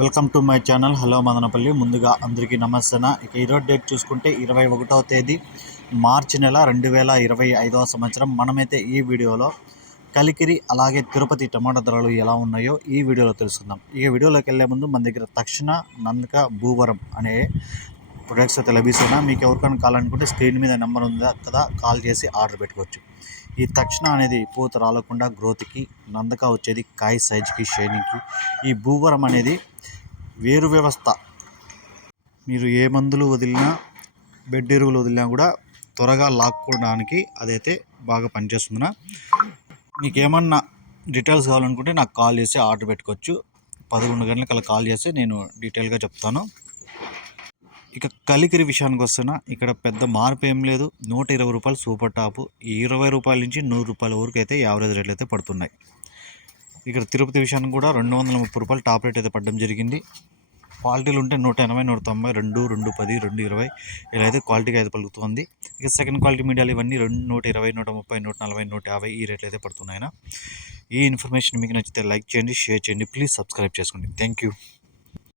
Welcome to my channel. Hello Madanapalle. ముందుగా అందరికీ నమస్తే ఇక ఈరోజు డేట్ చూసుకుంటే ఇరవై ఒకటవ తేదీ మార్చి నెల రెండు వేల ఇరవై ఐదవ సంవత్సరం. మనమైతే ఈ వీడియోలో కలికిరి అలాగే తిరుపతి టమాటా ధరలు ఎలా ఉన్నాయో ఈ వీడియోలో తెలుసుకుందాం. ఈ వీడియోలోకి వెళ్ళే ముందు మన దగ్గర తక్షణ నందక భూవరం అనే ప్రొడక్ట్స్ అయితే లభిస్తున్నాయి మీకు ఎవరికైనా కావాలనుకుంటే స్క్రీన్ మీద నెంబర్ ఉందా కదా కాల్ చేసి ఆర్డర్ పెట్టుకోవచ్చు. ఈ తక్షణ అనేది పూత రాలకుండా గ్రోత్కి నందక వచ్చేది కాయ సైజ్కి షైనింగ్కి. ఈ భూవరం అనేది వేరు వ్యవస్థ. మీరు ఏ మందులు వదిలినా బెడ్ ఎరువులు వదిలినా కూడా త్వరగా లాక్కోవడానికి అదైతే బాగా పనిచేస్తుందిన. మీకు ఏమన్నా డీటెయిల్స్ కావాలనుకుంటే నాకు కాల్ చేసి ఆర్డర్ పెట్టుకోవచ్చు. పదకొండు గంటలకు అలా కాల్ చేస్తే నేను డీటెయిల్గా చెప్తాను. ఇక కలికిరి విషయానికి వస్తున్నా ఇక్కడ పెద్ద మార్పు ఏం లేదు. నూట ఇరవై రూపాయలు సూపర్ టాపు ఇరవై రూపాయల నుంచి నూరు రూపాయల వరకు అయితే యావరేజ్ రేట్లు అయితే పడుతున్నాయి. ఇక్కడ తిరుపతి విషయానికి కూడా రెండు వందల ముప్పై రూపాయలు టాప్ రేట్ అయితే పడడం జరిగింది. క్వాలిటీలు ఉంటే నూట ఎనభై నూట తొంభై రెండు రెండు పది రెండు ఇరవై ఇలా అయితే క్వాలిటీగా అయితే పలుకుతుంది. ఇక సెకండ్ క్వాలిటీ మీడియాలు ఇవన్నీ రెండు నూట ఇరవై నూట ముప్పై నూట నలభై నూట యాభై ఈ రేట్లు అయితే పడుతున్నాయినా ఈ ఇన్ఫర్మేషన్ మీకు నచ్చితే లైక్ చేయండి షేర్ చేయండి ప్లీజ్ సబ్స్క్రైబ్ చేసుకోండి. Thank you.